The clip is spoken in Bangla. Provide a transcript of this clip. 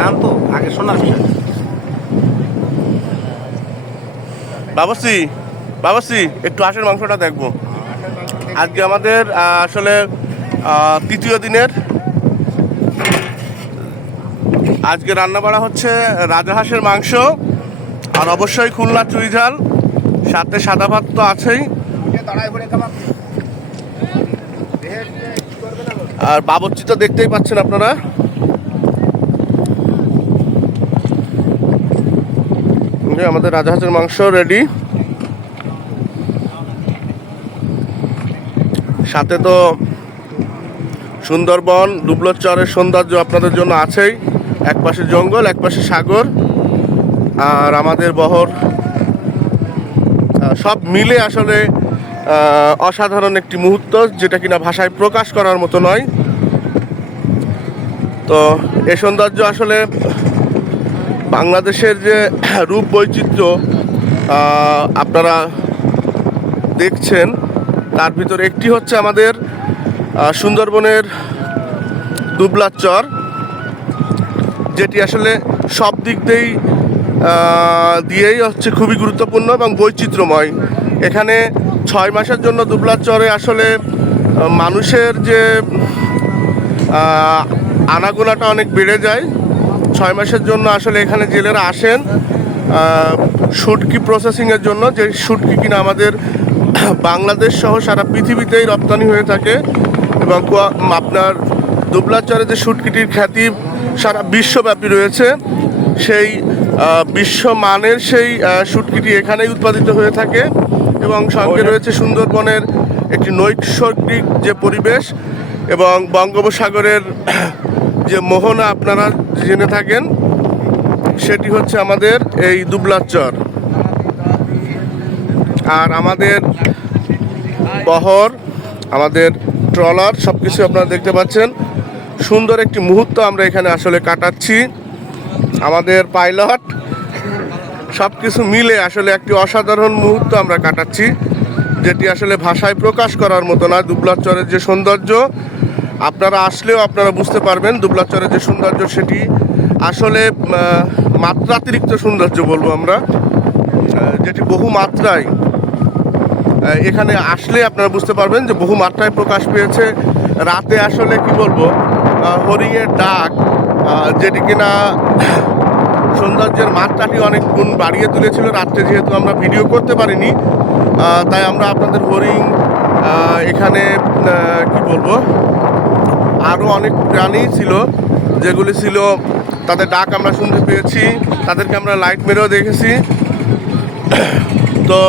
গান তো আগে শোনার বিষয়। বাবুসি, বাবুসি, একটু হাঁসের মাংসটা দেখবো। আজকে আমাদের আসলে তৃতীয় দিনের আজকে রান্না বাড়া হচ্ছে রাজহাঁসের মাংস, আর অবশ্যই খুলনা চুই ঝাল, সাথে সাদা ভাত তো আছেই। আর বাবুর্চি তো দেখতেই পাচ্ছেন আপনারা। আমাদের রাজহাঁসের মাংস রেডি, সাথে তো সুন্দরবন দুবলোর চরের সৌন্দর্য আপনাদের জন্য আছেই। এক পাশে জঙ্গল, এক পাশে সাগর, আর আমাদের বহর, সব মিলে আসলে অসাধারণ একটি মুহূর্ত, যেটা কিনা ভাষায় প্রকাশ করার মতো নয়। তো এই সৌন্দর্য আসলে বাংলাদেশের যে রূপ বৈচিত্র্য আপনারা দেখছেন, তার ভিতরে একটি হচ্ছে আমাদের সুন্দরবনের দুবলার চর, যেটি আসলে সব দিক দিয়েই হচ্ছে খুবই গুরুত্বপূর্ণ এবং বৈচিত্র্যময়। এখানে 6 মাসের জন্য দুবলার চরে আসলে মানুষের যে আনাগোনাটা অনেক বেড়ে যায়। 6 মাসের জন্য আসলে এখানে জেলেরা আসেন শুটকি প্রসেসিংয়ের জন্য, যে শুটকি কিনা আমাদের বাংলাদেশ সহ সারা পৃথিবীতেই রপ্তানি হয়ে থাকে। এবং আপনার দুবলার চরে যে শুটকিটির খ্যাতি সারা বিশ্বব্যাপী রয়েছে, সেই বিশ্বমানের সেই শুটকিটি এখানেই উৎপাদিত হয়ে থাকে। এবং সঙ্গে রয়েছে সুন্দরবনের একটি নৈসর্গিক যে পরিবেশ এবং বঙ্গোপসাগরের যে মোহনা আপনারা জেনে থাকেন, সেটি হচ্ছে আমাদের এই দুবলার চর। আর আমাদের বহর, আমাদের ট্রলার, সব কিছু আপনারা দেখতে পাচ্ছেন। সুন্দর একটি মুহূর্ত আমরা এখানে আসলে কাটাচ্ছি। আমাদের পাইলট, সব কিছু মিলে আসলে একটি অসাধারণ মুহূর্ত আমরা কাটাচ্ছি, যেটি আসলে ভাষায় প্রকাশ করার মতো না। দুবলার চরের যে সৌন্দর্য, আপনারা আসলেও আপনারা বুঝতে পারবেন দুবলার চরের যে সৌন্দর্য, সেটি আসলে মাত্রাতিরিক্ত সৌন্দর্য বলবো আমরা, যেটি বহু মাত্রায় এখানে আসলে আপনারা বুঝতে পারবেন যে বহু মাত্রায় প্রকাশ পেয়েছে। রাতে আসলে কি বলবো, হরিণের ডাক, যেটি কিনা সৌন্দর্যের মাত্রাটি অনেক গুণ বাড়িয়ে তুলেছিল। রাত্রে যেহেতু আমরা ভিডিও করতে পারিনি, তাই আমরা আপনাদের হরিণ, এখানে কি বলবো, আরও অনেক প্রাণী ছিল যেগুলি ছিল, তাদের ডাক আমরা শুনতে পেয়েছি, তাদেরকে আমরা লাইট মেরেও দেখেছি। তো